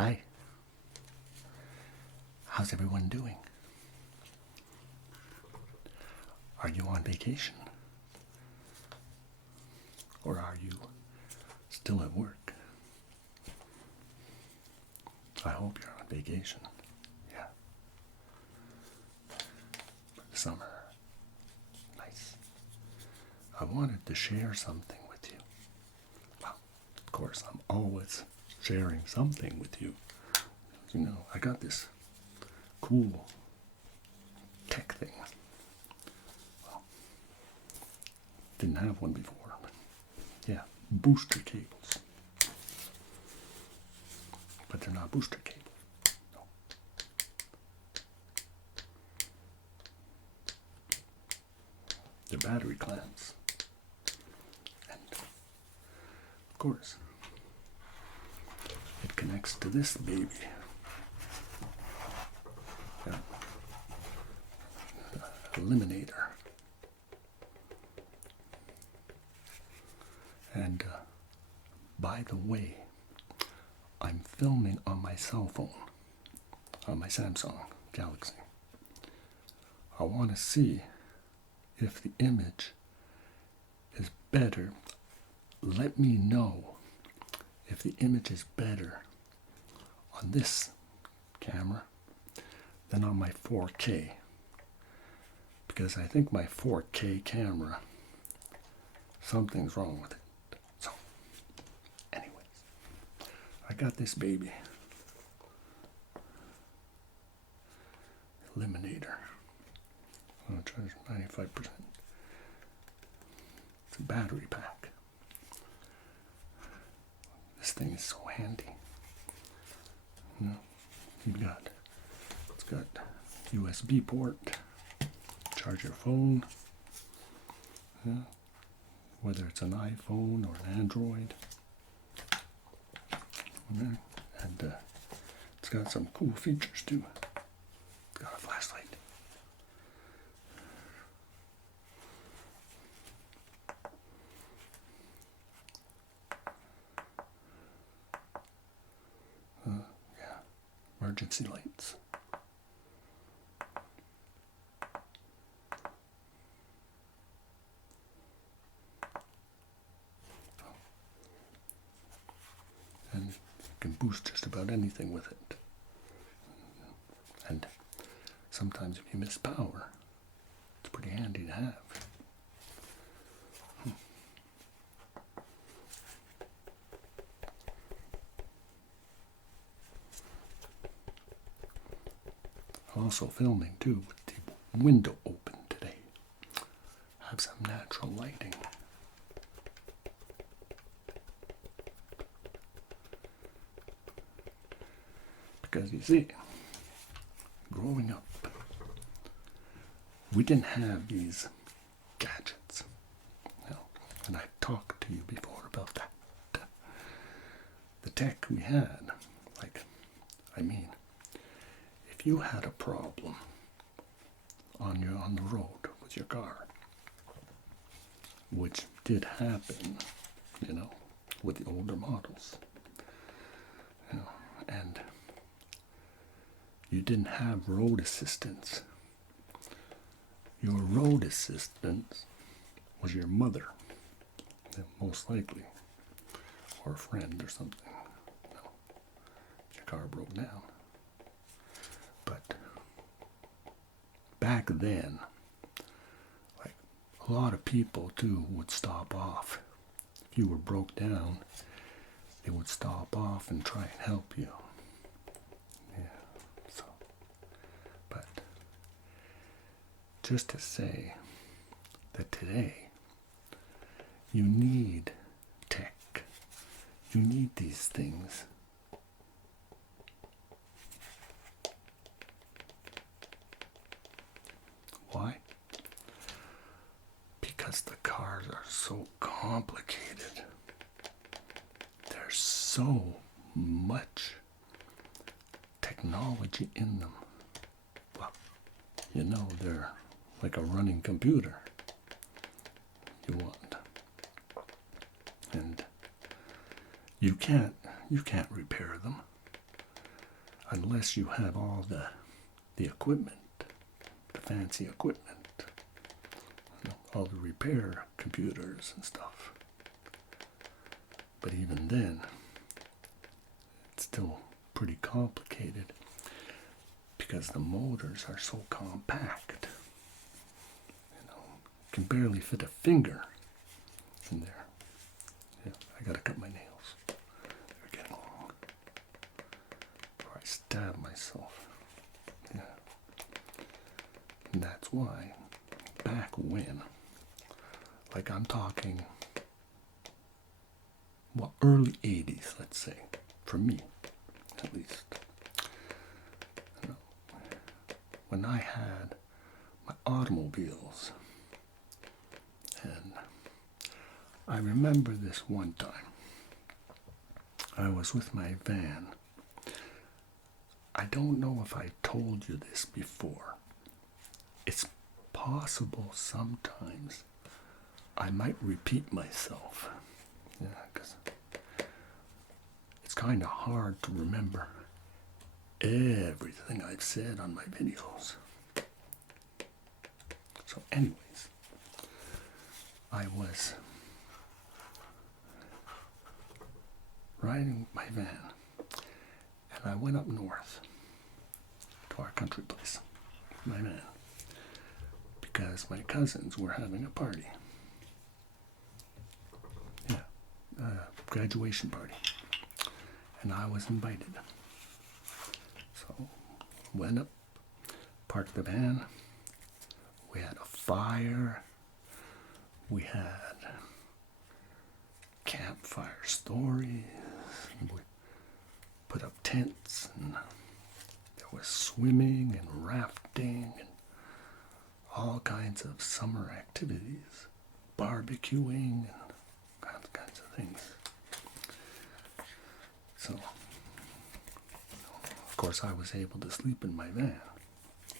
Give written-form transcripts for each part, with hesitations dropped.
Hi. How's everyone doing? Are you on vacation? Or are you still at work? I hope you're on vacation. Yeah. For the summer. Nice. I wanted to share something with you. Well, of course, I'm always sharing something with you. You know, I got this cool tech thing. Well, didn't have one before, but yeah, booster cables. But they're not booster cables. No. They're battery clamps. And of course, it connects to this baby. Yeah. Eliminator. And by the way, I'm filming on my cell phone, on my Samsung Galaxy. I want to see if the image is better. Let me know if the image is better on this camera than on my 4K. Because I think my 4K camera, something's wrong with it. So, anyways, I got this baby. Eliminator. I'm going to charge 95%. It's a battery pack. This thing is so handy. You know, it's got USB port, charge your phone, yeah, whether it's an iPhone or an Android. Okay. And it's got some cool features too. It's got a flashlight. Yeah, emergency lights. And you can boost just about anything with it. And sometimes if you miss power, it's pretty handy to have. Also filming too with the window open today. Have some natural lighting. Because you see, growing up, we didn't have these gadgets. You know, and I talked to you before about that. The tech we had, if you had a problem on the road with your car, which did happen, you know, with the older models, you know, and you didn't have road assistance. Your road assistance was your mother, most likely, or a friend or something. You know, your car broke down. But back then, a lot of people too would stop off. If you were broke down, they would stop off and try and help you. Yeah, so, but just to say that today, you need tech. You need these things. Why? Because the cars are so complicated. There's so much technology in them. Well, you know, they're like a running computer. You want. And you can't repair them. unless you have all the equipment, the fancy equipment, all the repair computers and stuff. But even then, it's still pretty complicated because the motors are so compact. You can barely fit a finger in there. Yeah, I gotta cut my nails. They're getting long. Or I stab myself. Yeah. And that's why, back when, like I'm talking, well, early 80s, let's say, for me, at least. When I had my automobiles, and I remember this one time, I was with my van. I don't know if I told you this before. It's possible sometimes I might repeat myself. Yeah, because it's kind of hard to remember everything I've said on my videos. So anyways, I was riding my van, and I went up north to our country place with my van because my cousins were having a party. Yeah, graduation party, and I was invited. So went up, parked the van. We had a fire. We had campfire stories. We put up tents, and there was swimming and rafting and all kinds of summer activities, barbecuing and kinds of things. So, of course, I was able to sleep in my van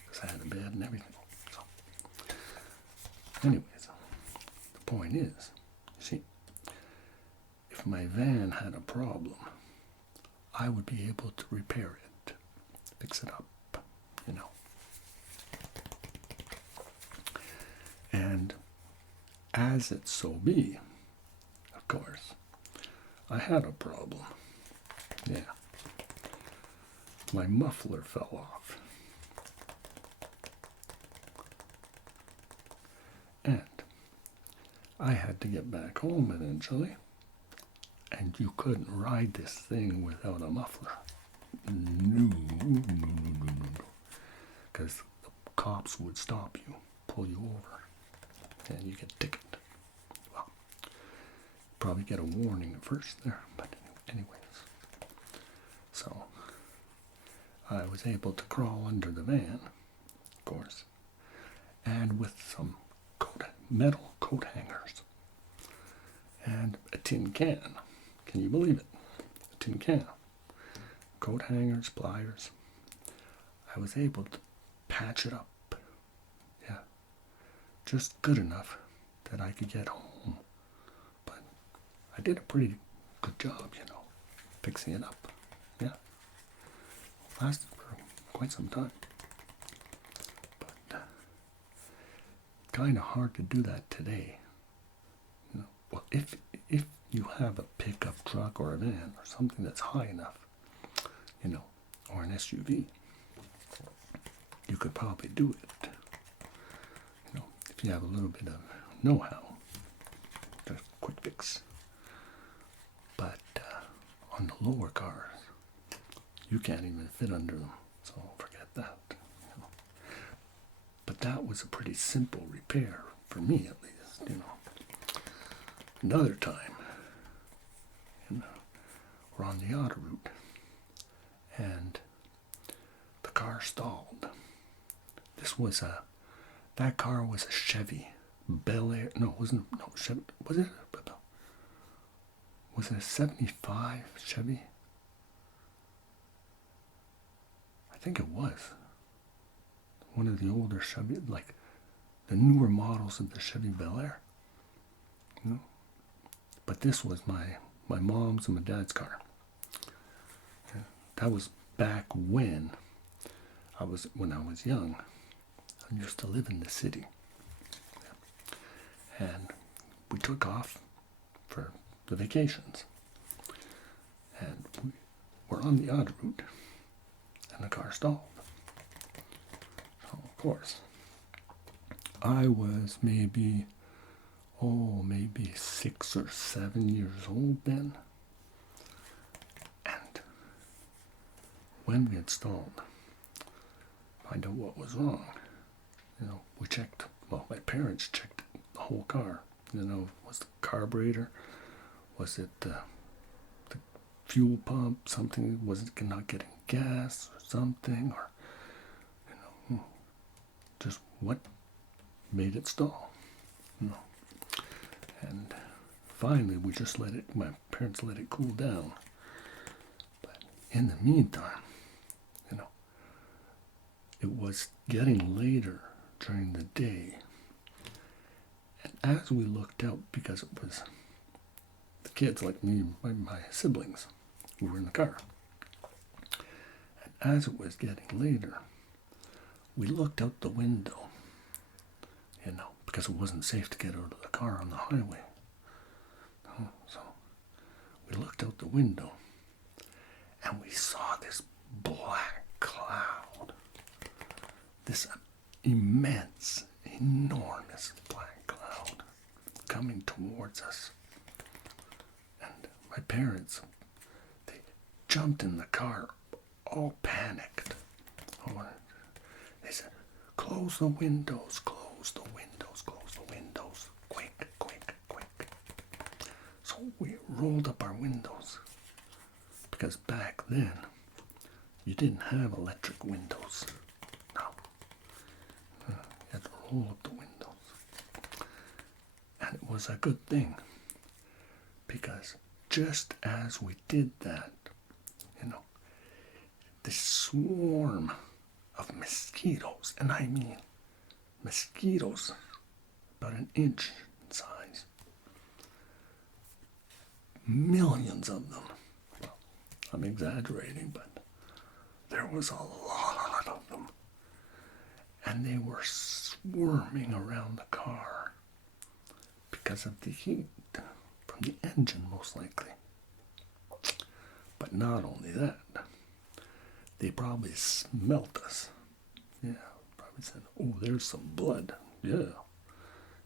because I had a bed and everything. So, anyways, the point is, you see, if my van had a problem, I would be able to repair it, fix it up, And as it so be, of course, I had a problem. Yeah. My muffler fell off. And I had to get back home eventually. And you couldn't ride this thing without a muffler. No. Because the cops would stop you, pull you over, and you get a ticket. Well, probably get a warning at first there, but anyways. So, I was able to crawl under the van, of course, and with some metal coat hangers and a tin can. Can you believe it? A tin can. Coat hangers, pliers. I was able to patch it up. Yeah. Just good enough that I could get home. But I did a pretty good job, fixing it up. Yeah. Lasted for quite some time. But kind of hard to do that today. Well, if you have a pickup truck or a van or something that's high enough, or an SUV, you could probably do it. If you have a little bit of know-how, just a quick fix. But on the lower cars, you can't even fit under them, so forget that. But that was a pretty simple repair, for me at least, Another time, we're on the auto route, and the car stalled. That car was a Chevy Bel Air. No, it wasn't. No, Chevy. Was it? Was it a 75 Chevy? I think it was. One of the older Chevy, like the newer models of the Chevy Bel Air. But this was my mom's and my dad's car. Yeah, that was back when I was young, I used to live in the city. And we took off for the vacations. And we were on the odd route, and the car stalled. So, of course, I was maybe 6 or 7 years old then. And when we had stalled, find out what was wrong. We checked, my parents checked the whole car. Was the carburetor? Was it the fuel pump? Something? Was it not getting gas or something? Or, just what made it stall? And finally, my parents let it cool down. But in the meantime, it was getting later during the day. And as we looked out, because it was the kids like me, my siblings, who were in the car. And as it was getting later, we looked out the window, because it wasn't safe to get out of the car on the highway. So we looked out the window, and we saw this black cloud, this immense, enormous black cloud coming towards us. And my parents, they jumped in the car, all panicked. They said, close the windows, close the windows, close the windows, quick, quick, quick. So we rolled up our windows, because back then, you didn't have electric windows. No. You had to roll up the windows. And it was a good thing, because just as we did that, this swarm of mosquitoes, and I mean mosquitoes about an inch in size, millions of them. Well, I'm exaggerating, but there was a lot of them. And they were swarming around the car because of the heat from the engine, most likely. But not only that, they probably smelt us. Yeah, probably said, oh, there's some blood. Yeah,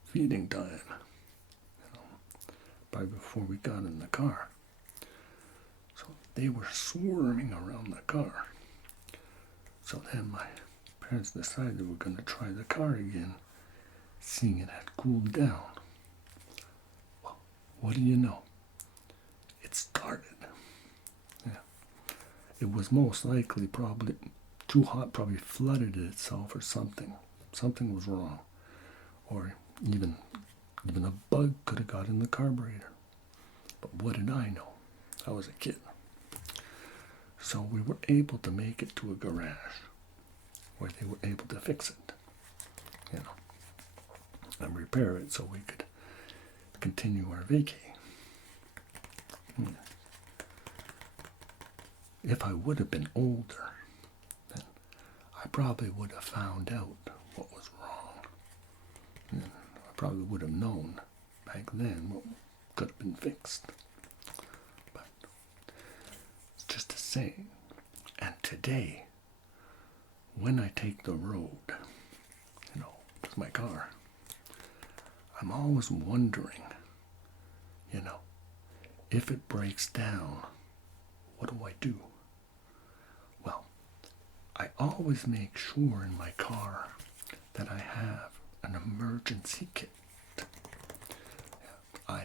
feeding time. Probably before we got in the car. So they were swarming around the car. So then my parents decided we were going to try the car again, seeing it had cooled down. Well, what do you know? It started. It was most likely probably too hot, probably flooded itself or something. Something was wrong. Or even a bug could have got in the carburetor. But what did I know? I was a kid. So we were able to make it to a garage where they were able to fix it, and repair it so we could continue our vacay. If I would have been older, then I probably would have found out what was wrong. And I probably would have known back then what could have been fixed. But it's just the same. And today, when I take the road, with my car, I'm always wondering, if it breaks down, what do I do? Well, I always make sure in my car that I have an emergency kit. I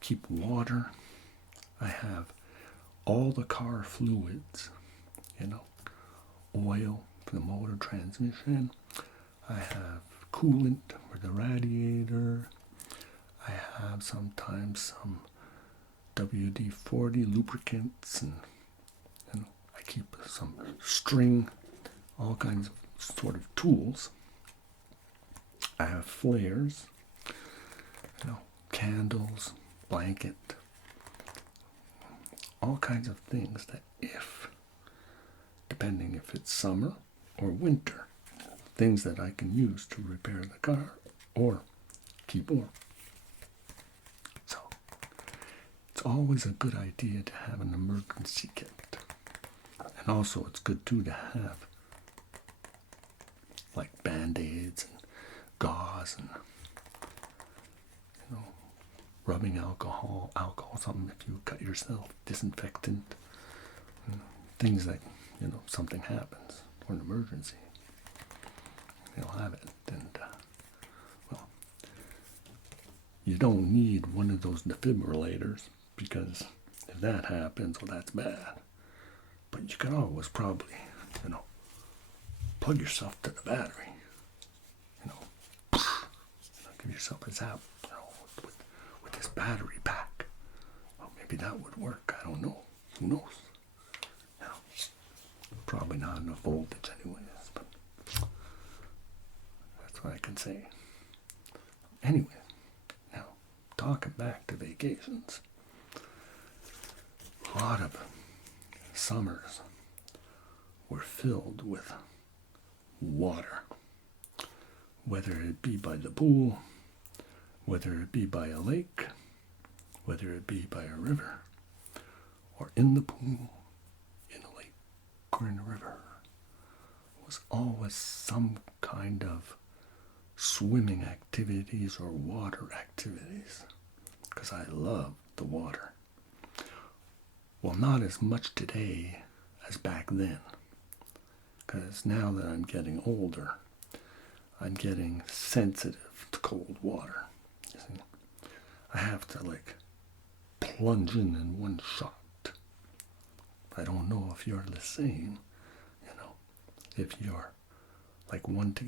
keep water. I have all the car fluids, oil for the motor transmission. I have coolant for the radiator. I have sometimes some WD-40 lubricants, and I keep some string, all kinds of sort of tools. I have flares, candles, blanket, all kinds of things that if depending if it's summer or winter. Things that I can use to repair the car or keep warm. So, it's always a good idea to have an emergency kit. And also, it's good too to have like Band-Aids and gauze and rubbing alcohol, something if you cut yourself, disinfectant, things that something happens or an emergency. You'll have it, and well, you don't need one of those defibrillators because if that happens, well, that's bad. But you can always probably, plug yourself to the battery. Give yourself a zap, with this battery pack. Well, maybe that would work. I don't know. Who knows? Probably not enough voltage, anyways. But that's what I can say. Anyway, now talking back to vacations. A lot of summers were filled with water, whether it be by the pool, whether it be by a lake, whether it be by a river, or in the pool, in a lake, or in a river. It was always some kind of swimming activities or water activities, because I loved the water. Well, not as much today as back then, because now that I'm getting older, I'm getting sensitive to cold water. You see, I have to plunge in one shot. I don't know if you're the same. If you're one to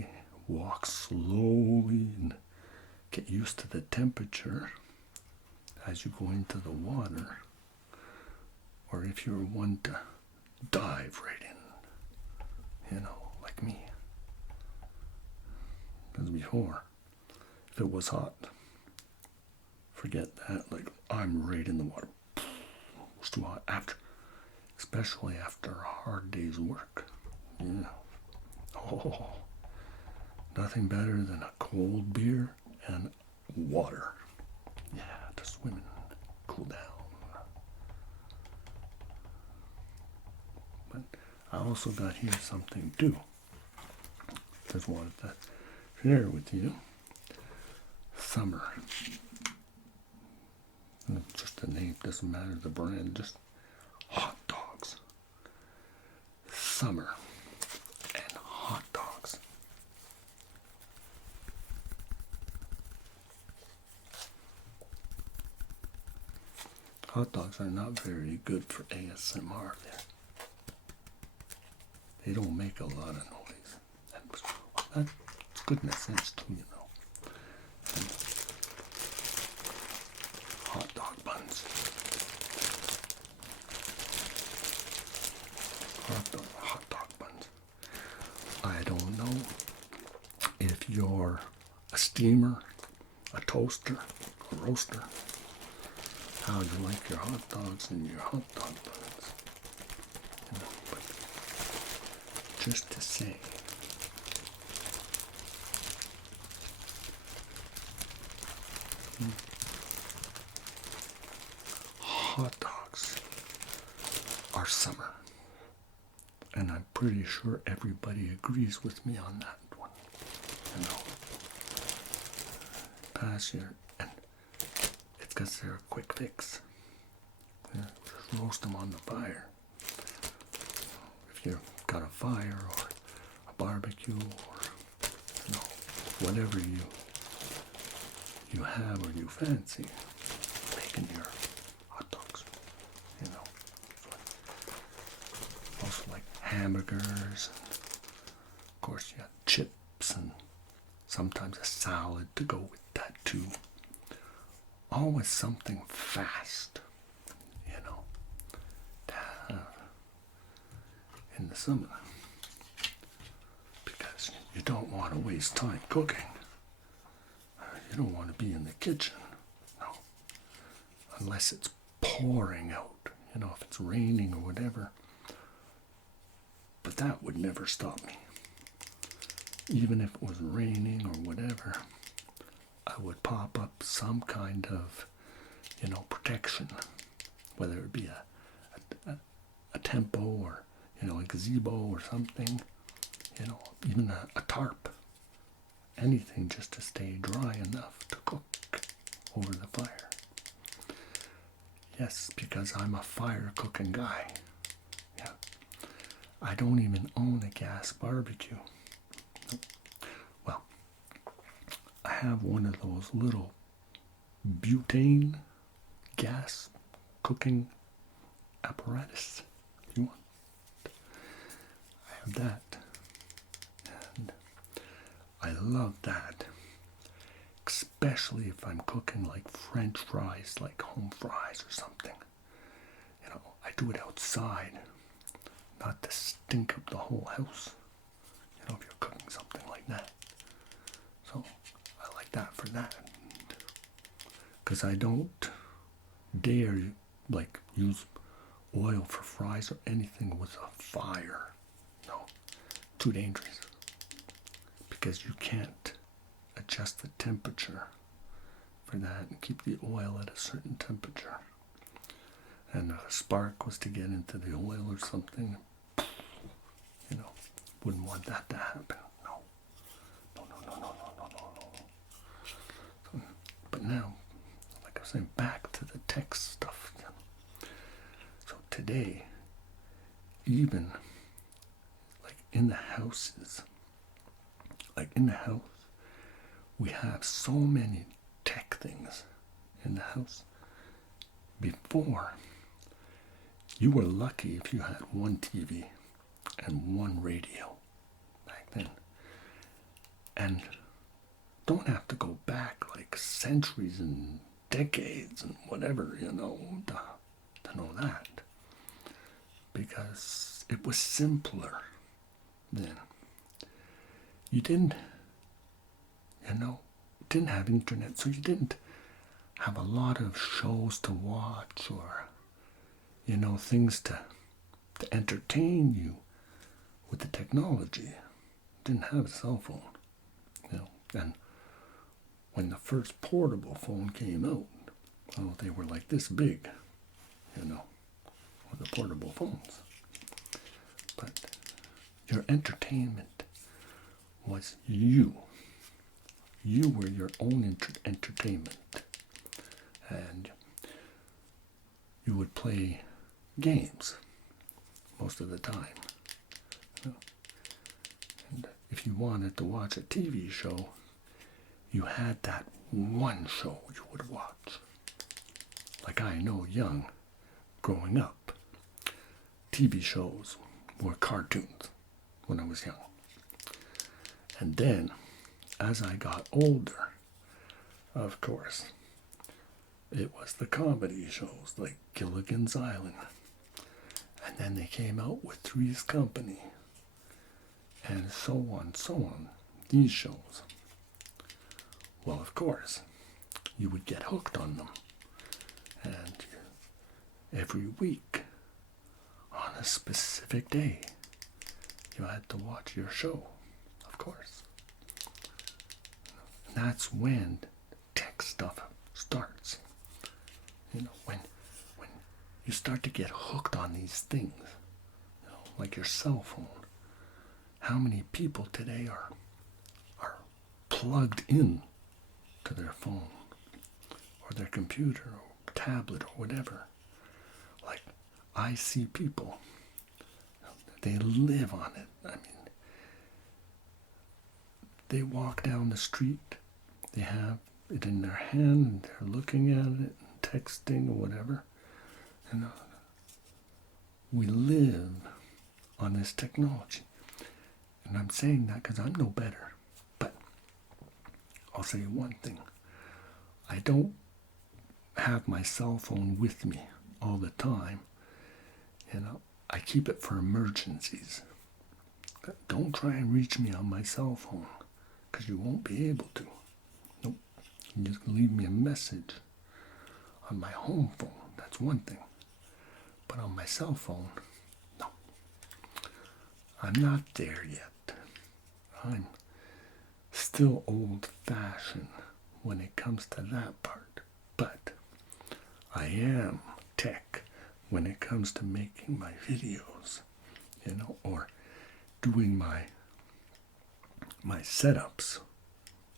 walk slowly and get used to the temperature as you go into the water, or if you're one to dive right in, like me. Because before, if it was hot, forget that. I'm right in the water. It's too hot especially after a hard day's work. Yeah. Oh, nothing better than a cold beer and water. Yeah, to swim and cool down. But I also got here something too. Just wanted to share with you. Summer. Just the name, doesn't matter the brand, just hot dogs. Summer and hot dogs. Hot dogs are not very good for ASMR there. They don't make a lot of noise. That's good in a sense too, And hot dog buns. Hot dog buns. I don't know if you're a steamer, a toaster, a roaster, how you like your hot dogs and your hot dog buns. But just to say, hot dogs are summer. And I'm pretty sure everybody agrees with me on that one. Past year, and it's because they're a quick fix. Just roast them on the fire. If you've got a fire or a barbecue or whatever you have or you fancy, making your hot dogs. Also like hamburgers, and of course you got chips and sometimes a salad to go with that too. Always something fast, to have in the summer, because you don't want to waste time cooking. You don't want to be in the kitchen, no, unless it's pouring out, if it's raining or whatever. that would never stop me. Even if it was raining or whatever, I would pop up some kind of, protection, whether it be a tempo or, a gazebo or something, even a tarp, anything just to stay dry enough to cook over the fire. Yes, because I'm a fire cooking guy. Yeah. I don't even own a gas barbecue. Nope. Well, I have one of those little butane gas cooking apparatus. If you want. I have that. And I love that. Especially if I'm cooking like French fries, like home fries or something. I do it outside, not to stink up the whole house. If you're cooking something like that. So I like that for that. Because I don't dare use oil for fries or anything with a fire. No, too dangerous. Because you can't adjust the temperature for that and keep the oil at a certain temperature. And if a spark was to get into the oil or something, wouldn't want that to happen. No. But now, like I was saying, back to the tech stuff. So today, even in the houses, we have so many tech things in the house. Before, you were lucky if you had one TV and one radio back then. And don't have to go back centuries and decades and whatever, to know that. Because it was simpler then. You didn't have internet, so you didn't have a lot of shows to watch or, things to entertain you with the technology. You didn't have a cell phone, and when the first portable phone came out, they were like this big, with the portable phones. But your entertainment was you. You were your own entertainment. And you would play games most of the time. And if you wanted to watch a TV show, you had that one show you would watch. Like I know growing up, TV shows were cartoons when I was young. And then, as I got older, of course, it was the comedy shows like Gilligan's Island. And then they came out with Three's Company. And so on, these shows. Well, of course, you would get hooked on them. And every week, on a specific day, you had to watch your show, of course. And that's when tech stuff starts. When you start to get hooked on these things, like your cell phone. How many people today are plugged in to their phone or their computer or tablet or whatever? Like, I see people, they live on it. I mean, they walk down the street, they have it in their hand, they're looking at it, texting or whatever. And we live on this technology. And I'm saying that because I'm no better. But I'll say one thing. I don't have my cell phone with me all the time. I keep it for emergencies. Don't try and reach me on my cell phone because you won't be able to. Nope. You just leave me a message on my home phone. That's one thing. But on my cell phone, no. I'm not there yet. I'm still old-fashioned when it comes to that part. But I am tech when it comes to making my videos, or doing my setups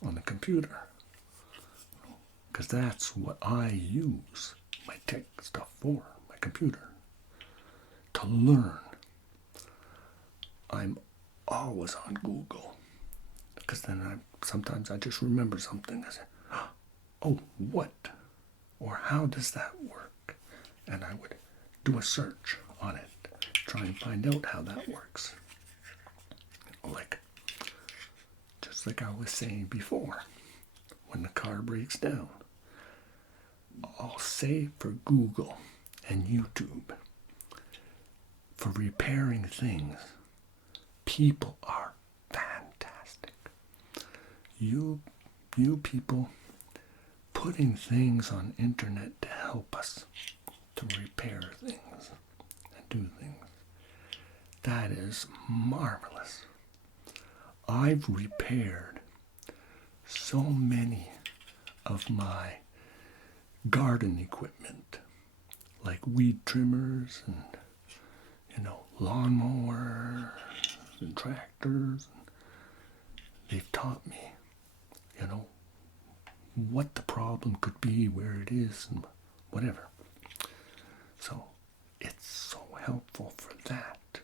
on the computer. Because that's what I use my tech stuff for, my computer. To learn. I'm always on Google. Because then sometimes I just remember something. I say, oh, what? Or how does that work? And I would do a search on it. Try and find out how that works. Just like I was saying before. When the car breaks down. I'll say for Google and YouTube, for repairing things, people are fantastic. You people putting things on internet to help us to repair things and do things. That is marvelous. I've repaired so many of my garden equipment, like weed trimmers and, lawnmowers and tractors. They've taught me, what the problem could be, where it is, and whatever. So it's so helpful for that.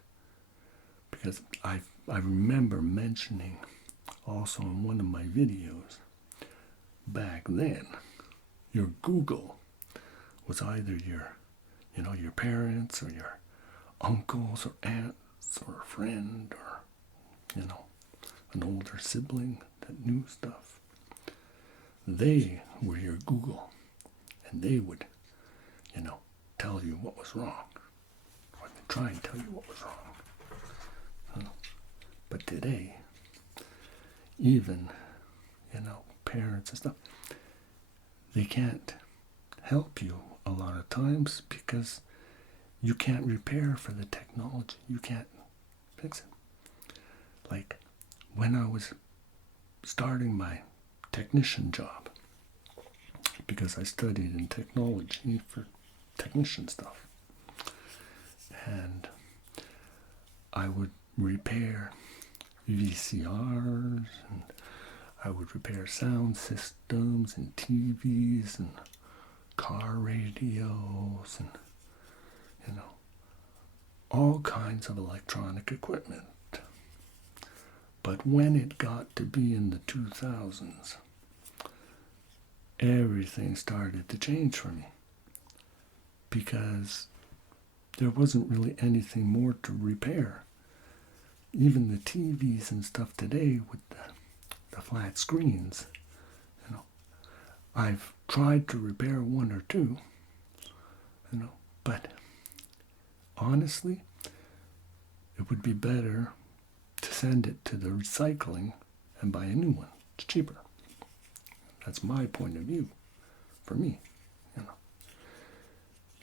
Because I remember mentioning also in one of my videos back then, your Google was either your parents or your uncles or aunts or a friend or, an older sibling that knew stuff. They were your Google, and they would, tell you what was wrong, or they try and tell you what was wrong. But today, even, parents and stuff, they can't help you a lot of times because you can't repair for the technology. You can't fix it. Like when I was starting my technician job, because I studied in technology for technician stuff, and I would repair VCRs, and I would repair sound systems and TVs and car radios and, all kinds of electronic equipment. But when it got to be in the 2000s, everything started to change for me because there wasn't really anything more to repair. Even the TVs and stuff today with the flat screens, I've tried to repair one or two, but honestly, it would be better to send it to the recycling and buy a new one. It's cheaper. That's my point of view for me,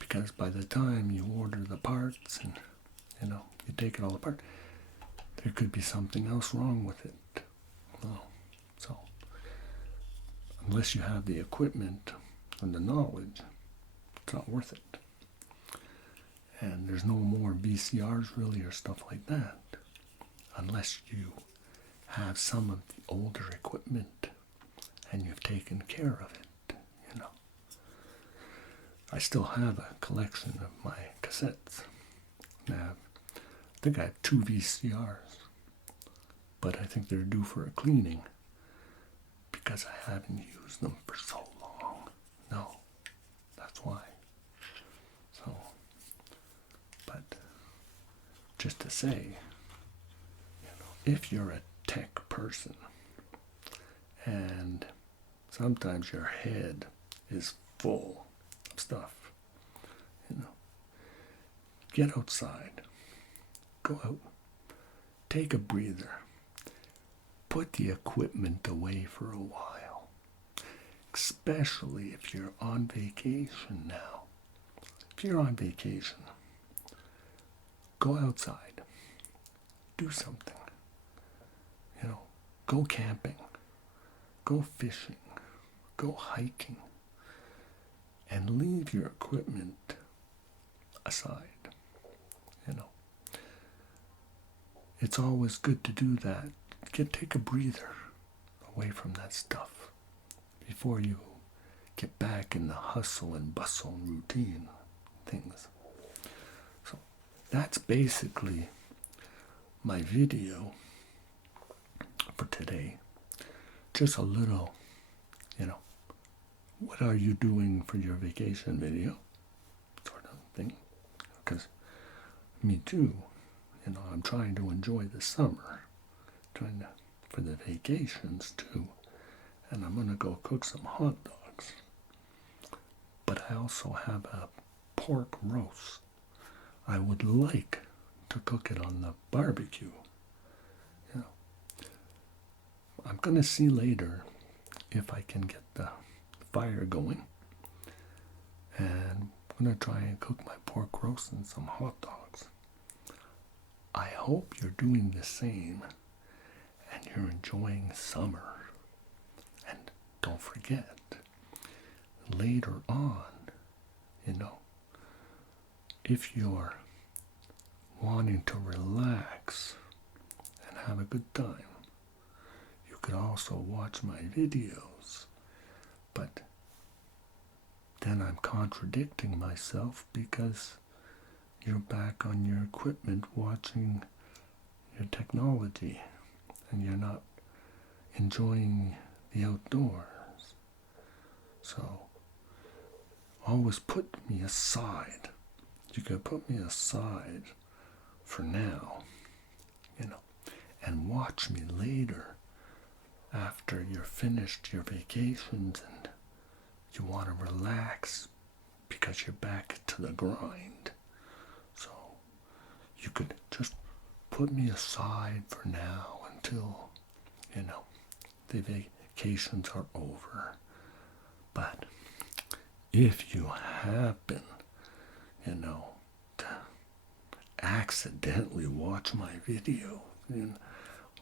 because by the time you order the parts and, you take it all apart, there could be something else wrong with it. So, unless you have the equipment and the knowledge, it's not worth it. And there's no more VCRs really or stuff like that, unless you have some of the older equipment and you've taken care of it, I still have a collection of my cassettes. I think I have 2 VCRs, but I think they're due for a cleaning because I haven't used them for so long. No, that's why. So, but just to say, if you're a tech person and sometimes your head is full of stuff, get outside, go out, take a breather, put the equipment away for a while, especially if you're on vacation now. If you're on vacation, go outside, do something. Go camping, go fishing, go hiking, and leave your equipment aside. It's always good to do that. Take a breather away from that stuff before you get back in the hustle and bustle routine things. So that's basically my video for today. Just a little, what are you doing for your vacation video sort of thing. Because me too, I'm trying to enjoy the summer, for the vacations too. And I'm going to go cook some hot dogs. But I also have a pork roast. I would like to cook it on the barbecue. I'm going to see later if I can get the fire going. And I'm going to try and cook my pork roast and some hot dogs. I hope you're doing the same and you're enjoying summer. And don't forget, later on, if you're wanting to relax and have a good time, you could also watch my videos. But then I'm contradicting myself because you're back on your equipment watching your technology and you're not enjoying the outdoors. So always put me aside. You can put me aside for now, and watch me later after you're finished your vacations and you want to relax because you're back to the grind. So you could just put me aside for now until, the vacations are over. But if you happen, to accidentally watch my video, then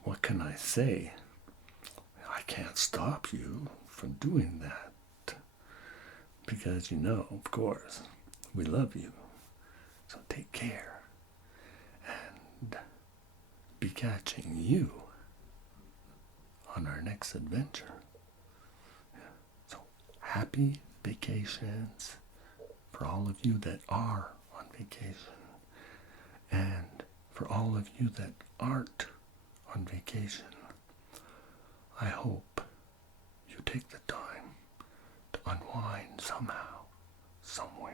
what can I say? I can't stop you from doing that. Because of course, we love you. So take care. And be catching you on our next adventure. So happy vacations for all of you that are on vacation. And for all of you that aren't on vacation, I hope you take the time to unwind somehow, somewhere.